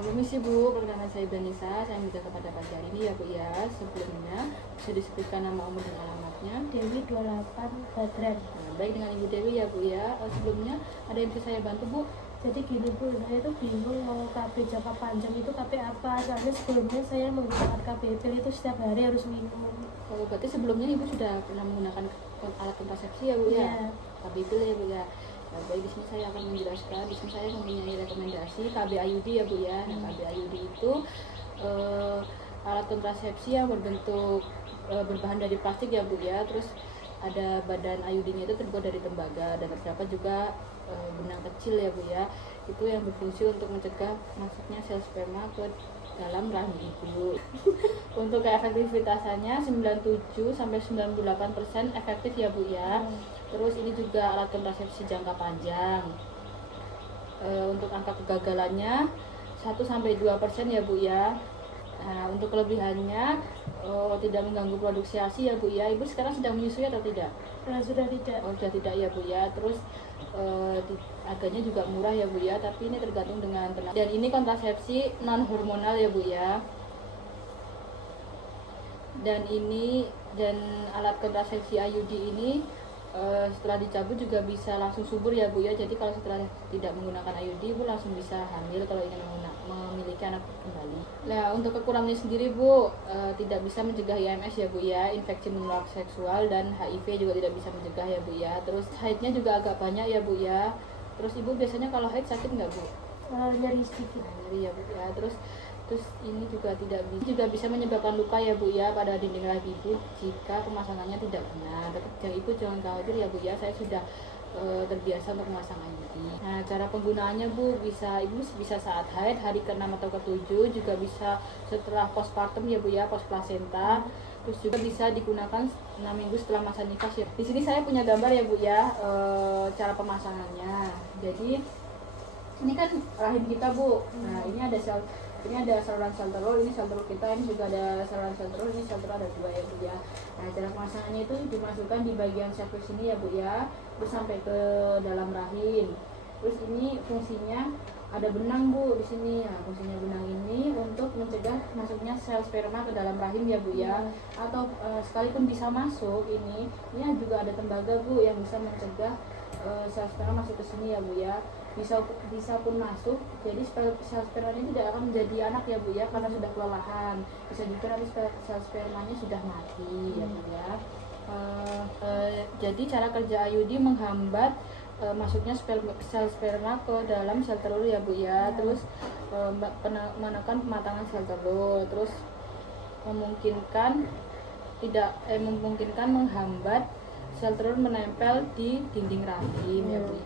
Permisi Bu, perkenalkan saya Banisa, saya minta kepada pagi hari ini ya Bu ya. Sebelumnya bisa disebutkan nama umur dan alamatnya. Dewi 28 Badran. Nah, baik dengan Ibu Dewi ya Bu ya. Sebelumnya ada yang bisa saya bantu Bu? Jadi gini Bu, saya tuh bingung mau KB jangka panjang itu KB apa. Soalnya sebelumnya saya menggunakan KB pil itu setiap hari harus minum. Oh, berarti sebelumnya Ibu sudah pernah menggunakan alat kontrasepsi ya Bu ya? Iya. KB pil ya Bu ya. Nah, baik, di sini saya akan menjelaskan. Di sini saya mempunyai rekomendasi KB IUD ya Bu ya. Nah, KB IUD itu alat kontrasepsi yang berbentuk berbahan dari plastik ya Bu ya. Terus ada badan IUD-nya itu terbuat dari tembaga dan terdapat juga benang kecil ya Bu ya. Itu yang berfungsi untuk mencegah masuknya sel sperma ke dalam rahim ibu. Untuk keefektivitasannya 97 sampai 98% efektif ya Bu ya. Terus ini juga alat kontrasepsi jangka panjang. Untuk angka kegagalannya 1-2% ya Bu ya. Nah, untuk kelebihannya tidak mengganggu produksi ASI ya Bu ya. Ibu sekarang sedang menyusui atau tidak? Sudah tidak. Oh, sudah tidak ya Bu ya. Terus harganya juga murah ya Bu ya, tapi ini tergantung dengan tenaga. Dan ini kontrasepsi non hormonal ya Bu ya. Dan alat kontrasepsi IUD ini setelah dicabut juga bisa langsung subur ya Bu ya. Jadi kalau setelah tidak menggunakan IUD Bu langsung bisa hamil kalau ingin memiliki anak kembali. Nah, untuk kekurangannya sendiri Bu tidak bisa mencegah IMS ya Bu ya, infeksi menular seksual, dan HIV juga tidak bisa mencegah ya Bu ya. Terus haidnya juga agak banyak ya Bu ya. Terus Ibu biasanya kalau haid sakit nggak Bu? Nyari sedikit. Nyari ya Bu ya. Terus ini juga bisa menyebabkan luka ya Bu ya pada dinding rahim ibu jika pemasangannya tidak benar. Tapi Ibu jangan khawatir ya Bu ya, saya sudah terbiasa untuk memasang IUD. Nah, cara penggunaannya Bu, Ibu bisa saat haid hari ke-6 atau ke-7, juga bisa setelah postpartum ya Bu ya, post plasenta. Terus juga bisa digunakan 6 minggu setelah masa nifas ya. Di sini saya punya gambar ya Bu ya, cara pemasangannya. Jadi ini kan rahim kita Bu. Nah, ini ada saluran sel telur, ini sel telur kita, ini juga ada saluran sel telur, ini sel telur ada 2 ya Bu ya. Nah, cara pemasangannya itu dimasukkan di bagian cervix ini ya Bu ya, terus sampai ke dalam rahim. Terus ini fungsinya ada benang Bu di sini. Nah, fungsinya benang ini untuk mencegah masuknya sel sperma ke dalam rahim ya Bu ya. Atau sekalipun bisa masuk ini juga ada tembaga Bu yang bisa mencegah sel sperma masuk ke sini ya Bu ya. Bisa pun masuk, jadi sel sperma ini tidak akan menjadi anak ya Bu ya, karena sudah kelelahan. Bisa juga nanti sel spermanya sudah mati ya Bu ya. Jadi cara kerja IUD menghambat masuknya sel sperma ke dalam sel telur ya Bu ya. Terus menekan pematangan sel telur, terus memungkinkan menghambat sel telur menempel di dinding rahim ya Bu.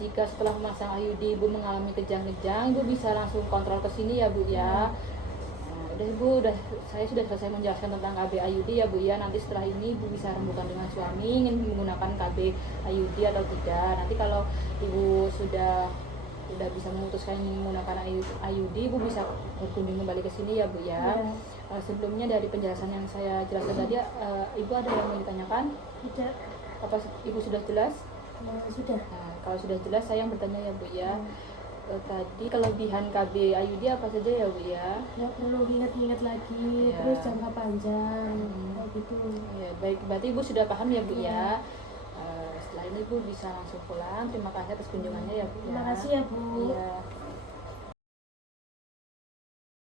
Jika setelah memasang IUD Ibu mengalami kejang-kejang, Ibu bisa langsung kontrol ke sini ya Bu ya. Nah, udah Ibu, saya sudah selesai menjelaskan tentang KB IUD ya Bu ya. Nanti setelah ini Ibu bisa rembukan dengan suami ingin menggunakan KB IUD atau tidak. Nanti kalau Ibu sudah bisa memutuskan menggunakan IUD, Ibu bisa berkunjung kembali ke sini ya Bu ya. Sebelumnya dari penjelasan yang saya jelaskan tadi, Ibu ada yang mau ditanyakan? Tidak. Apa Ibu sudah jelas? Sudah. Nah, kalau sudah jelas saya yang bertanya ya Bu ya. Tadi kelebihan KB IUD apa saja ya Bu ya? Nggak perlu ingat-ingat lagi, terus jangka panjang, kayak gitu. Ya, baik, berarti Ibu sudah paham ya Bu ya. Setelah ini Ibu bisa langsung pulang. Terima kasih atas kunjungannya ya Bu ya. Terima kasih ya Bu. Iya.